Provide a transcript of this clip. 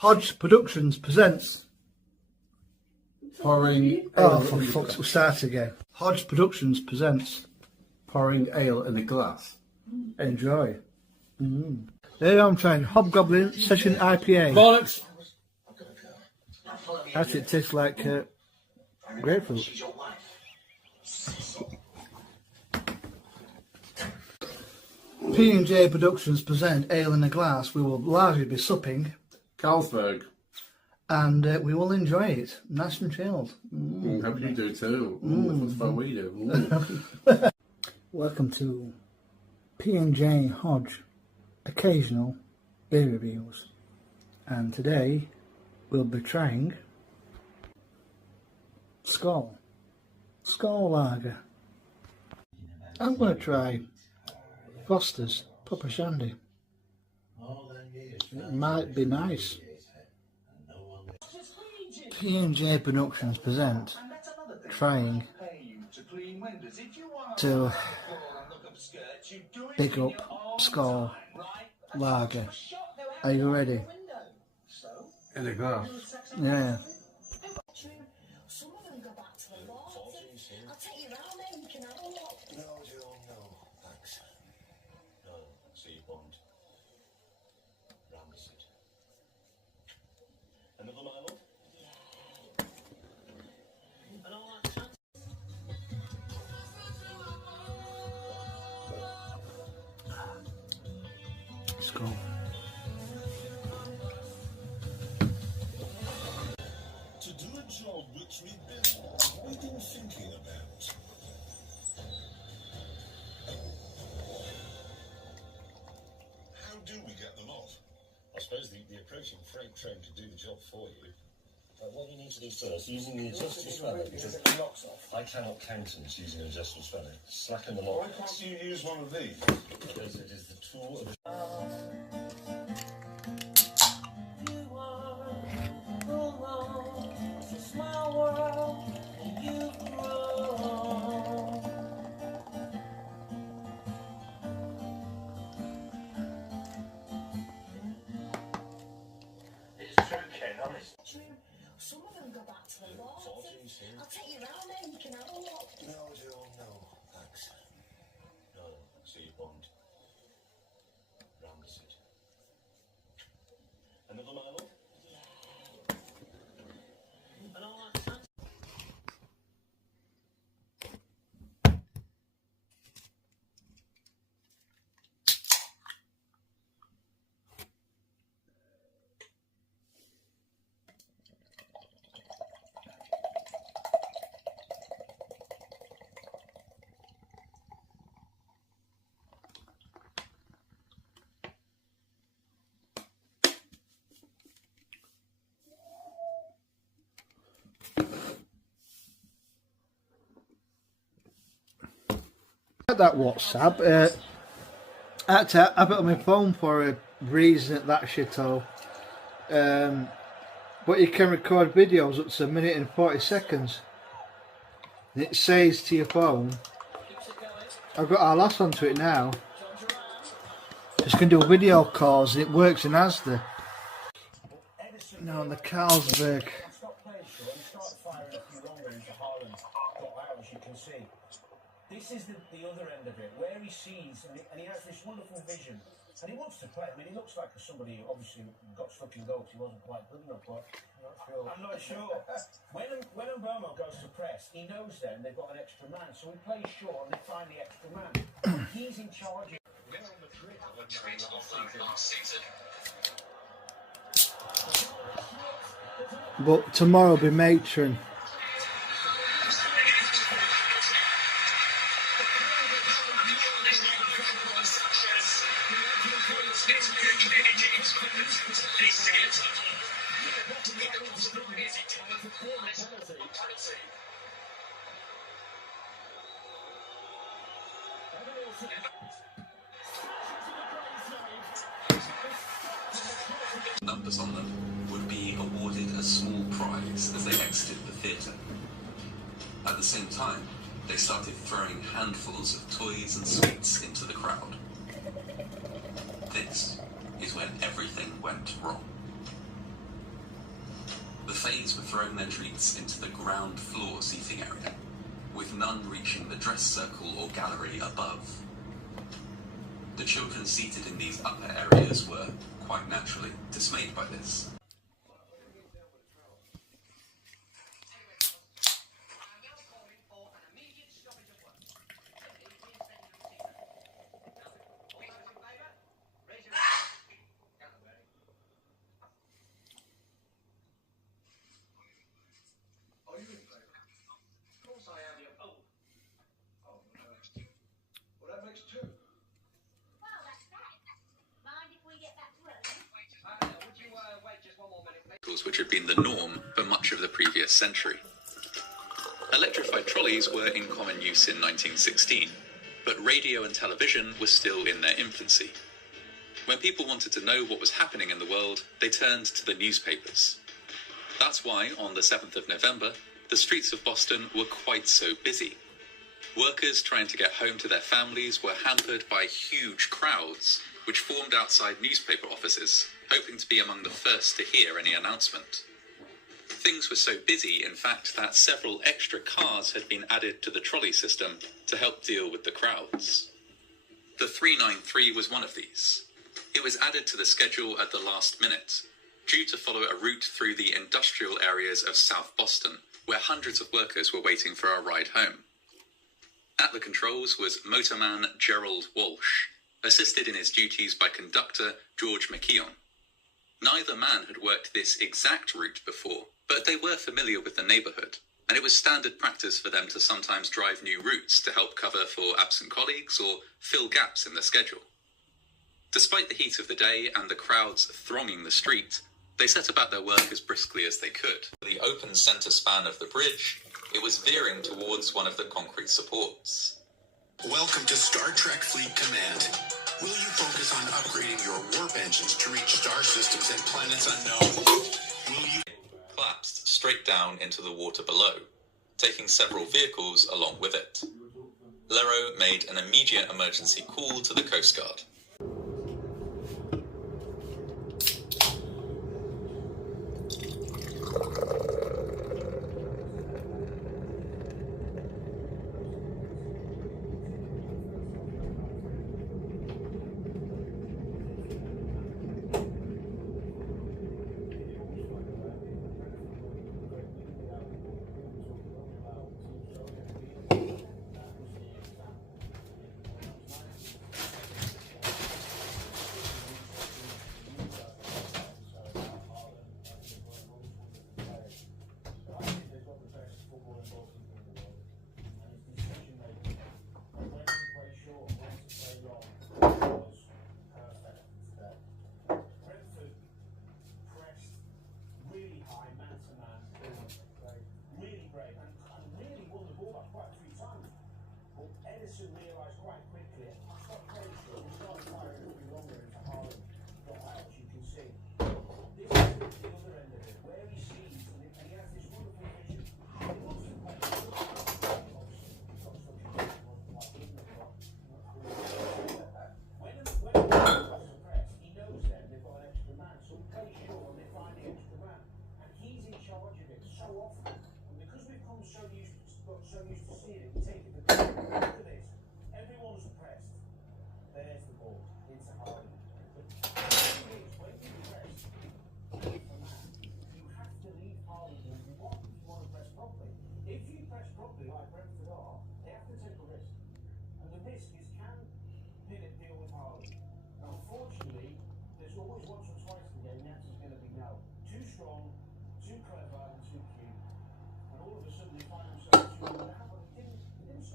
Hodge Productions presents. Pouring Oh, ale for in a fuck's glass. we'll start again. Hodge Productions presents. Pouring ale in a glass. Enjoy. There I'm trying Hobgoblin Session IPA. Bollocks! Actually, it tastes like grapefruit. P&J Productions present Ale in a Glass. We will largely be supping Carlsberg. and we will enjoy it. Nice and chilled. Hope you do too. That's what we do. Welcome to P&J Hodge Occasional Beer Reviews. And today we'll be trying Skål Lager. I'm going to try Foster's Papa Shandy. It might be nice. P&J Productions present trying to pick up Skål Lager. Are you ready? In a glass. Yeah. I'll take you round there, you can have a look. No, Joe, no, thanks. No, see Bond. Ramsed. Another Milo? And all that chance. Skål. To do a job which we've been thinking about. How do we get them off? I suppose the approaching freight train could do the job for you. What you need to do first, using the adjustable spanner, because I cannot countenance using an adjustable spanner. Slacken the lock. Why can't you use one of these? Because it is the tool of You are the one, it's a small world, and you've grown. It's true, Ken, honest. True, some of them go back to the law. I'll take you round there, you can have a look. No, Joe, no, thanks. No, see Bond. Ramsed. Another Milo? And all that chance. At that WhatsApp, I had to have it on my phone for a reason at that shithole. But you can record videos up to a minute and 40 seconds. And it says to your phone, I've got our last onto it now. Just going to do video calls and it works in Asda. Now on the Carlsberg. Stop playing short and start firing a few longer into Haaland's got out, as you can see. This is the other end of it, where he sees, and he has this wonderful vision, and he wants to play. I mean, he looks like somebody who obviously got stuck in goals. He wasn't quite good enough, but I'm not sure. When Mbeumo goes to press, he knows then they've got an extra man, so he plays short and they find the extra man. He's in charge of But tomorrow will be Matron. Numbers on them would be awarded a small prize as they exited the theatre. At the same time, they started throwing handfuls of toys and sweets into the crowd. This is when everything went wrong. throwing their treats into the ground floor seating area, with none reaching the dress circle or gallery above. The children seated in these upper areas were, quite naturally, dismayed by this. Which had been the norm for much of the previous century. Electrified trolleys were in common use in 1916, but radio and television were still in their infancy. When people wanted to know what was happening in the world, they turned to the newspapers. That's why, on the 7th of November, the streets of Boston were quite so busy. Workers trying to get home to their families were hampered by huge crowds, which formed outside newspaper offices, hoping to be among the first to hear any announcement. Things were so busy, in fact, that several extra cars had been added to the trolley system to help deal with the crowds. The 393 was one of these. It was added to the schedule at the last minute, due to follow a route through the industrial areas of South Boston, where hundreds of workers were waiting for a ride home. At the controls was motorman Gerald Walsh, assisted in his duties by conductor George McKeon. Neither man had worked this exact route before, but they were familiar with the neighborhood, and it was standard practice for them to sometimes drive new routes to help cover for absent colleagues or fill gaps in the schedule. Despite the heat of the day and the crowds thronging the street, they set about their work as briskly as they could. The open center span of the bridge, it was veering towards one of the concrete supports. Welcome to Star Trek Fleet Command. Will you focus on upgrading your warp engines to reach star systems and planets unknown? Will you... Collapsed straight down into the water below, taking several vehicles along with it. Lero made an immediate emergency call to the Coast Guard. Edison realised quite quickly, Scott Cranshaw, who started firing a few longer into Harlem, got out, as you can see. This is the other end of it, where he sees, and he has this wonderful vision. He wants to play the when the press, he knows them, they've got an extra man, so he plays short and they find the extra man. And he's in charge of it so often. And because we've got so used to seeing it,